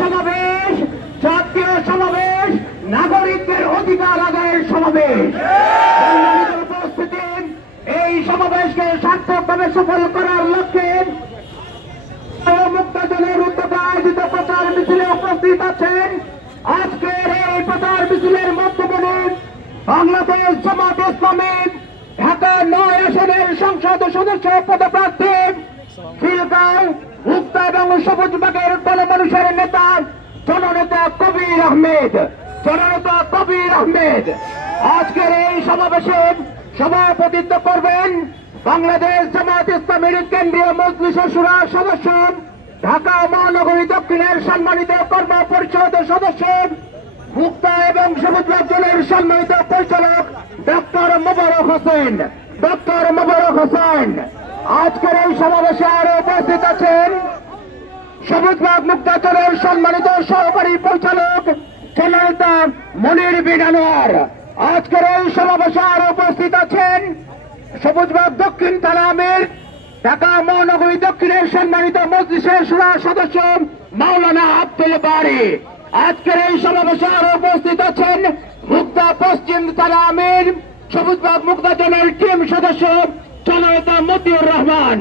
সমাবেশ জাতীয় সমাবেশ, নাগরিকদের অধিকার আদায়ের সমাবেশ। উপস্থিতি, এই সমাবেশকে সার্থকভাবে সফল করার লক্ষ্যে মুক্তাঞ্চলের উদ্যোগে আয়োজিত প্রচার মিছিলে উপস্থিত আছেন। আজকের এই প্রচার মিছিলের মাধ্যমে বাংলাদেশ জামাত ইসলামী ঢাকা ৯ আসনের সংসদ সদস্য পদপ্রার্থী খিলগাঁও মুক্তা এবং সবুজ বাগের গণমানুষের নেতা জননেতা কবির আহমেদ, আজকের এই সমাবেশে সভাপতিত্ব করবেন বাংলাদেশ জামাত ইসলামীর কেন্দ্রীয় মজলিসে শুরার সদস্য, ঢাকা মহানগরী দক্ষিণের সম্মানিত কর্ম পরিষদ সদস্য, মুক্তা এবং সবুজ দলের সম্মানিত পরিচালক ডক্টর মোবারক হোসেন। আজকের এই সমাবেশে আরো উপস্থিত আছেন সবুজবাগ মুক্তা দলের সম্মানিত সহকারী পরিচালক জননেতা মনির বিন আনোয়ার। আজকের এই সমাবেশে আরো উপস্থিত আছেন সবুজবাগ দক্ষিণ থানা আমির, ঢাকা মহানগরী দক্ষিণের সম্মানিত মজলিসের শুরা সদস্য মাওলানা আব্দুল বারী। আজকের এই সমাবেশে আরো উপস্থিত আছেন মুক্তা পশ্চিম থানা আমির, সবুজবাগ মুক্তা দলের টিম সদস্য জননেতা মতিউর রহমান।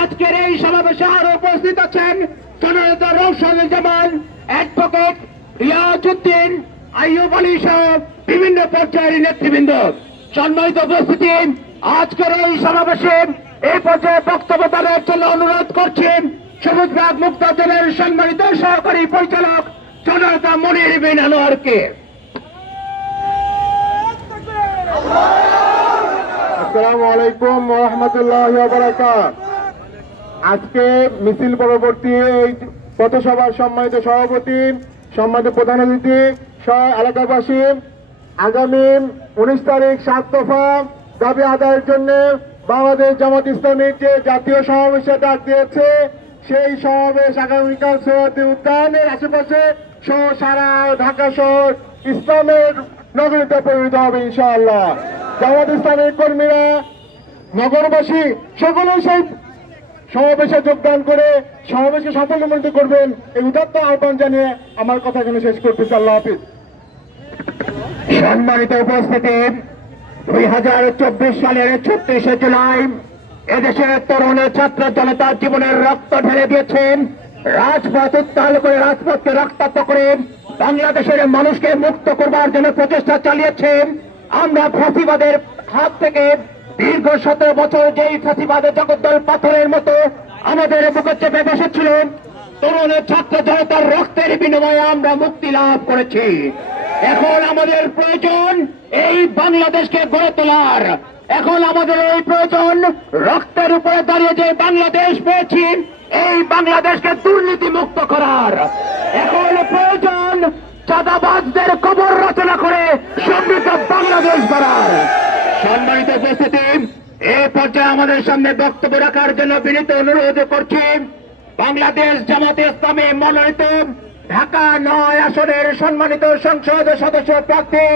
আজকের এই সমাবেশে আরো উপস্থিত আছেন জননেতা রওশন জামান, অ্যাডভোকেট রিয়াজউদ্দিন, আইয়ুব আলী সহ বিভিন্ন পর্যায়ের নেতৃবৃন্দ। সম্মানিত উপস্থিতি, আজকের এই সমাবেশে এই পর্যায়ে বক্তব্য দেওয়ার জন্য অনুরোধ করছেন সবুজবাগ মুক্তা দলের সম্মানিত সহকারী পরিচালক জননেতা মনির বিন আনোয়ারকে। আসসালামু আলাইকুম ওয়া রাহমাতুল্লাহি ওয়া বারাকাতুহু। আজকে মিছিল পরবর্তী এই পথসভার সম্মানিত সভাপতি, সম্মানিত প্রধান অতিথি সহ এলাকাবাসী, আগামী 19 তারিখ 7 দফা দাবি আদায়ের জন্য বাংলাদেশ জামাত ইসলামীর যে জাতীয় সমাবেশে ডাক দিয়েছে, সেই সমাবেশ আগামীকাল সৈয়দী উদ্যানের আশেপাশে সহ সারা ঢাকা শহর ইসলামের নগরীতে পরিণত হবে ইনশাআল্লাহ। জামাত ইসলামের কর্মীরা, নগরবাসী সকলেই সেই সমাবেশে যোগদান করে সমাবেশকে সাফল্যমণ্ডিত করবেন, এই উদাত্ত আহ্বান জানিয়ে আমার কথা এখানে শেষ করতেছি। আল্লাহ হাফিজ। সম্মানিত উপস্থিতি, 2024 সালের 36শে জুলাই এদেশের তরুণ ছাত্র জনতা জীবনের রক্ত ঢেলে দিয়েছেন, রাজপথ উত্তাল করে রাজপথকে রক্তাক্ত করে বাংলাদেশের মানুষকে মুক্ত করবার জন্য প্রচেষ্টা চালিয়েছেন। আমরা ফাঁসিবাদের হাত থেকে দীর্ঘ 17 বছর যেই ফাঁসিবাদের জগদ্দল পাথরের মতো আমাদের বুকে চেপে বসেছিলেন, তরুণ ছাত্র জনতার রক্তের বিনিময়ে আমরা মুক্তি লাভ করেছি। এখন আমাদের প্রয়োজন এই বাংলাদেশকে গড়ে তোলার, এখন আমাদের এই প্রয়োজন রক্তের উপরে দাঁড়িয়ে যে বাংলাদেশ পেয়েছি এই বাংলাদেশকে দুর্নীতি মুক্ত করার। এখন প্রয়োজন চাঁদাবাজদের কবর রচনা করে সমৃদ্ধ বাংলাদেশ গড়ার। সম্মানিত উপস্থিতি, এই পর্যায়ে আমাদের সামনে বক্তব্য রাখার জন্য বিনীত অনুরোধ করছি বাংলাদেশ জামাতে ইসলামী মনোনীত ঢাকা ৯ আসনের সম্মানিত সংসদ সদস্য প্রার্থী,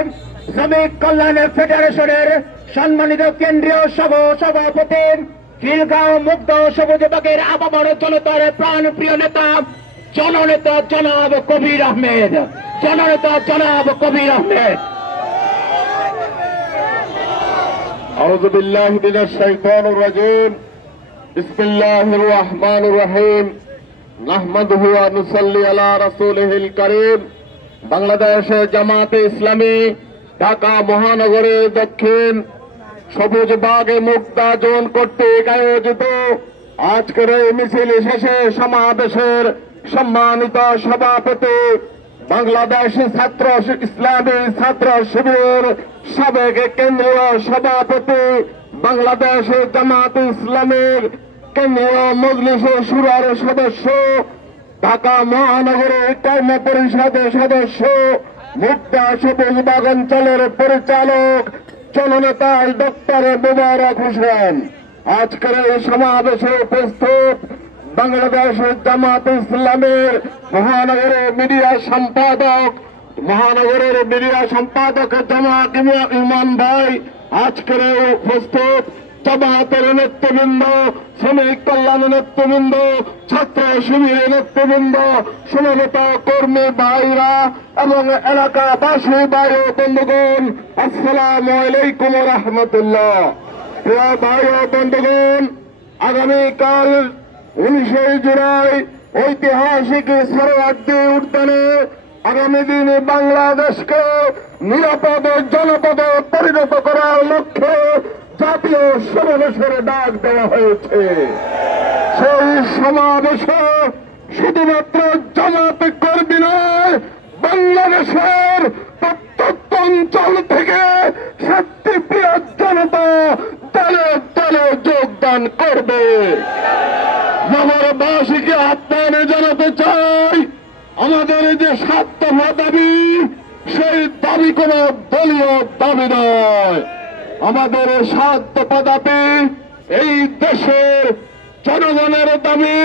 শ্রমিক কল্যাণ ফেডারেশনের সম্মানিত কেন্দ্রীয় সভাপতি, খিলগাঁও মুক্তা সবুজ বাগের আবামর জনতার প্রাণ প্রিয় নেতা জননেতা জনাব কবির আহমেদ। আউযু বিল্লাহি মিনাশ শাইতানির রাজীম। বিসমিল্লাহির রহমানির রহিম। নাহমাদুহু ওয়া নুসাল্লি আলা রাসূলিহিল কারীম। বাংলাদেশ জামাতে ইসলামী ঢাকা মহানগরের দক্ষিণ সবুজ বাগে মুক্তা জোন কর্তৃক আয়োজিত আজকের এই মিছিল শেষে সমাবেশের সম্মানিত সভাপতি, বাংলাদেশ ছাত্র ইসলামী ছাত্র শিবির সাবেক কেন্দ্রীয় সভাপতি, বাংলাদেশ জামাত ইসলামীর কেন্দ্রীয় মজলিসে শুরার সদস্য, ঢাকা মহানগরের কর্ম পরিষদের সদস্য, মুক্তা সবুজ বাগ অঞ্চলের পরিচালক জননেতা ডক্টর মোবারক হোসেন। আজকের এই সমাবেশে উপস্থিত বাংলাদেশ জামাত ইসলামের মহানগরের মিডিয়া সম্পাদক জামাত ইমান ভাই, আজকের উপস্থিত জামাতের নেতৃবৃন্দ, শ্রমিক কল্যাণ নেতৃবৃন্দ, ছাত্র শিবিরের নেতৃবৃন্দ, সমবেত কর্মী ভাইরা এবং এলাকাবাসী ভাই ও বন্ধুগণ, আসসালামু আলাইকুম রহমতুল্লাহ। প্রিয় ভাই ও বন্ধুগণ, আগামীকাল 19 জুলাই ঐতিহাসিক সোহরাওয়ার্দী উদ্যানে আগামী দিনে বাংলাদেশকে নিরাপদ জনপদে পরিণত করার লক্ষ্যে জাতীয় সমাবেশের ডাক দেওয়া হয়েছে। সেই সমাবেশে শুধুমাত্র জামাত কর্মী নয়, বাংলাদেশের প্রত্যন্ত অঞ্চল থেকে শান্তিপ্রিয় জনতা দলে দলে যোগদান করবে। নগরবাসীকে আহ্বান জানাতে চাই, আমাদের যে স্বার্থপর দাবি, সেই দাবি কোন দলীয় দাবি নয়। আমাদের স্বার্থপর দাবি এই দেশের জনগণের দাবি,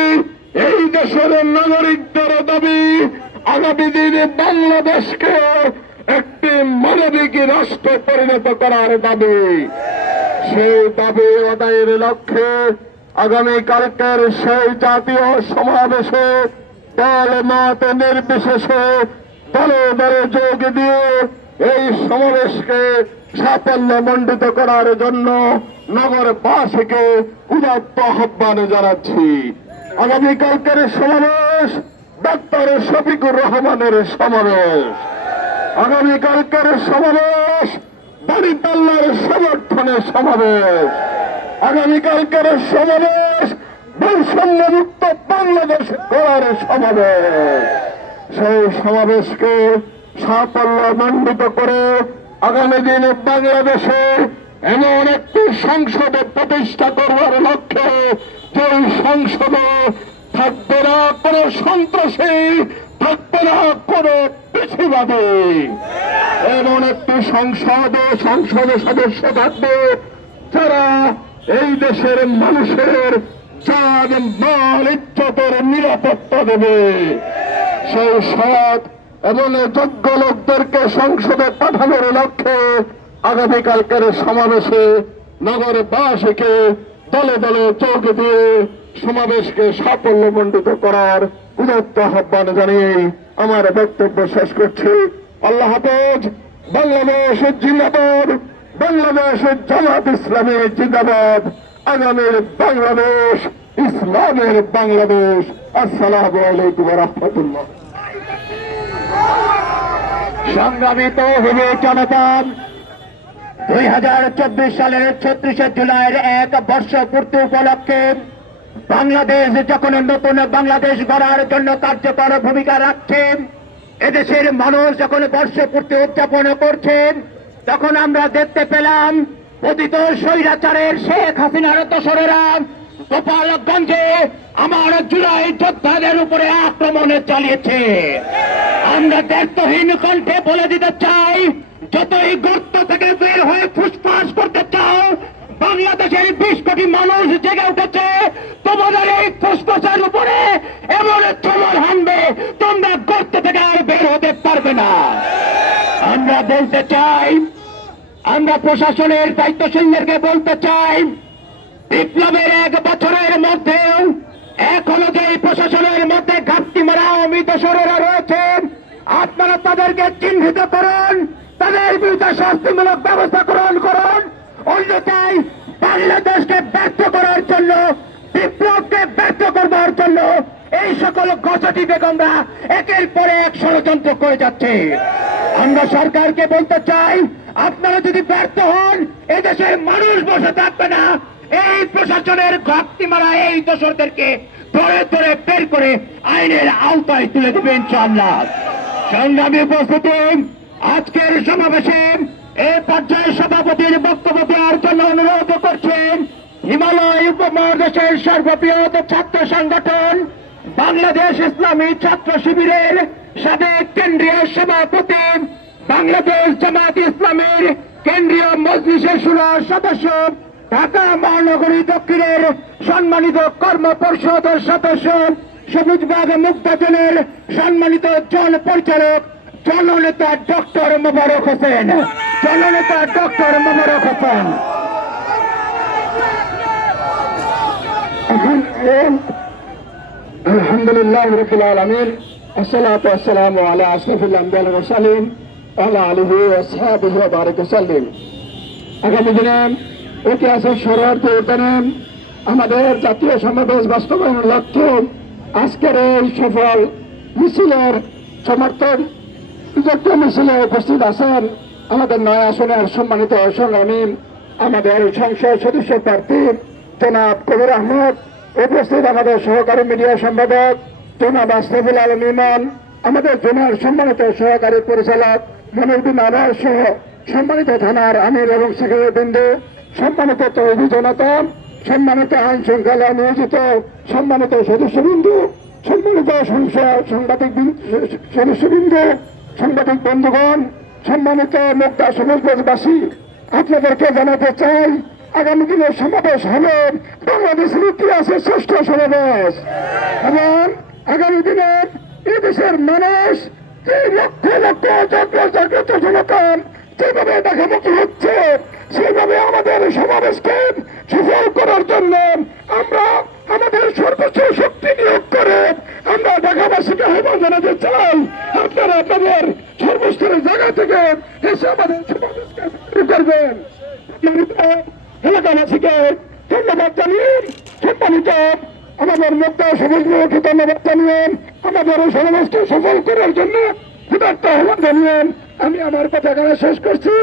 এই দেশের নাগরিকদের দাবি, আগামী দিনে বাংলাদেশকে একটি মানবিক রাষ্ট্রে পরিণত করার দাবি। সেই দাবি আদায়ের লক্ষ্যে আগামীকালকের সেই জাতীয় সমাবেশে দল মত নির্বিশেষে দলে দলে যোগ দিয়ে এই সমাবেশকে সাফল্যমণ্ডিত করার জন্য নগরবাসীকে উদাত্ত আহ্বান জানাচ্ছি। আগামীকালকের সমাবেশ ডাক্তার শফিকুর রহমানের সমাবেশ। আগামীকালকের সমাবেশ দাঁড়িপাল্লার সমর্থনে সমাবেশ। আগামীকালকের সমাবেশ বৈষম্যমুক্ত বাংলাদেশ করার সমাবেশ। সেই সমাবেশকে সাফল্যমণ্ডিত করে আগামী দিনে বাংলাদেশে এমন একটি সংসদ প্রতিষ্ঠা করবার লক্ষ্যে, যে সংসদে থাকবে না কোনো সন্ত্রাসী, থাকবে না কোনো পেশিবাদী, এমন একটি সংসদে সদস্য থাকবে যারা এই দেশের মানুষের জান মাল ইজ্জতের নিরাপত্তা দেবে। সেই সৎ এবং যোগ্য লোকদেরকে সংসদে পাঠানোর লক্ষ্যে আগামীকালকের সমাবেশে নগরবাসীকে দলে দলে যোগ দিয়ে সমাবেশকে সাফল্যমণ্ডিত করার উদাত্ত আহ্বান জানিয়ে আমার বক্তব্য শেষ করছি। আল্লাহ হাফেজ। বাংলাদেশ জিন্দাবাদ, বাংলাদেশ জামাত ইসলামী জিন্দাবাদ, আগামীর বাংলাদেশ ইসলামের বাংলাদেশ। আসসালামু আলাইকুম রহমতুল্লাহ। সংগ্রামিত হবে জনতা, 2024 সালের 36 জুলাইয়ের 1 বর্ষ পূর্তি উপলক্ষে বাংলাদেশ যখন নতুন বাংলাদেশ গড়ার জন্য কার্যকর ভূমিকা রাখছে, এদেশের মানুষ যখন বর্ষপূর্তি উদযাপন করছেন, তখন আমরা দেখতে পেলাম পতিত স্বৈরাচারের শেখ হাসিনার দোসরেরা গোপালগঞ্জে আমার জুলাই যোদ্ধাদের উপরে আক্রমণ চালিয়েছে। আমরা দায়িত্বহীন কণ্ঠে বলে দিতে চাই, যতই গর্ত থেকে বের হয়ে ফুসফাস করতে চাও, বাংলাদেশের 20 কোটি মানুষ জেগে উঠেছে তোমাদের এই ফুসফাসের উপরে এমন চমর হানবে, তোমরা গর্ত থেকে আর বের হতে পারবে না। আমরা বলতে চাই, আমরা প্রশাসনের দায়িত্বশীলদেরকে বলতে চাই, বিপ্লবের 1 বছরের মধ্যেও এখনো যে প্রশাসনের মধ্যে ঘাটতি মারা আওয়ামী দোসরেরা রয়েছেন, আপনারা তাদেরকে চিহ্নিত করুন, তাদের বিরুদ্ধে শাস্তিমূলক ব্যবস্থা গ্রহণ করুন। অন্যথায় বাংলাদেশকে ব্যর্থ করার জন্য, বিপ্লবকে ব্যর্থ করবার জন্য এই সকল গজটি বেগমরা একের পরে এক ষড়যন্ত্র করে যাচ্ছে। আমরা সরকারকে বলতে চাই, আপনারা যদি ব্যর্থ হন, এদেশের মানুষ বসে থাকবে না। এই প্রশাসনের ঘাটতি মারা এই দোসরদেরকে ধরে ধরে বের করে আইনের আওতায় তুলে দেবে ইনশাআল্লাহ। সংগ্রামী উপস্থিতি, আজকের সমাবেশে এই পর্যায়ের সভাপতির বক্তব্য দেওয়ার জন্য অনুরোধ করছেন হিমালয় উপমহাদেশের সর্ববৃহৎ ছাত্র সংগঠন বাংলাদেশ ইসলামী ছাত্র শিবিরের সাবেক কেন্দ্রীয় সভাপতি, বাংলাদেশ জামাত ইসলামীর কেন্দ্রীয় মজলিসের শুরা সদস্য, ঢাকা মহানগরী দক্ষিণের সম্মানিত কর্ম পরিষদের সদস্য, সবুজবাগ মুক্তাজনের সম্মানিত জন পরিচালক, জননেতা ডক্টর মোবারক হোসেন, জননেতা ডক্টর মোবারক হোসেন। আলহামদুলিল্লাহ রাব্বিল আলামিন আসসালাতু ওয়াসসালামু আলা আশরাফিল আমবিয়া ওয়াল মুরসালিন ওয়া আলিহি ওয়া সাহবিহি ওয়া বারিক ওয়াসাল্লিম। আগামী দিনে ঐতিহাসিক শরণার্থী উদ্যানে আমাদের জাতীয় সমাবেশ বাস্তবায়নের লক্ষ্যে আজকের এই সফল মিছিলের সমর্থন বিজেপি মিছিলে উপস্থিত আছেন আমাদের নয় আসনের সম্মানিত সংগ্রামী আমাদের সংসদ সদস্য প্রার্থী জনাব কবির আহমদ, উপস্থিত আমাদের সহকারী মিডিয়া সম্পাদক জনাব আশরাফুল আলম ইমন, আমাদের জেলার সম্মানিত সহকারী পরিচালক মনিরুদ্দিন আনোয়ার সহ সম্মানিত থানার আমির এবং সেক্রেটারিবৃন্দ, সম্মানিত তৌহিদি জনতা, সম্মানিত আইন শৃঙ্খলা নিয়োজিত সম্মানিত সদস্যবৃন্দ, সম্মানিত সংসদ সদস্যবৃন্দ, সাংবাদিক বন্ধুগণ, সম্মানিত মুক্তা সমাজবাসী, আপনাদেরকে জানাতে চাই আগামী দিনের সমাবেশ হবে বাংলাদেশের ইতিহাসের শ্রেষ্ঠ সমাবেশ এবং আগামী দিনে এদেশের মানুষ যে লক্ষ লক্ষ জাগ্রত জনতা যেভাবে দেখামুখী হচ্ছে সেইভাবে আমাদের সমাবেশকে সফল করার জন্য আমরা আমাদের সর্বোচ্চ শক্তি নিয়োগ করে আমরা ঢাকাবাসীকে আহ্বান জানাতে চাই আপনারা আপনাদের সর্বস্তরের জায়গা থেকে এসে আমাদের সমাবেশকে শুরু করবেন। এলাকাবাসীকে ধন্যবাদ জানিয়ে সম্মানিত আমাদের মুক্ত সমাজকে ধন্যবাদ জানিয়ে আমাদের এই সমাবেশকে সফল করার জন্য ক্ষুধার্ত আহ্বান জানিয়ে আমি আমার কথা শেষ করছি।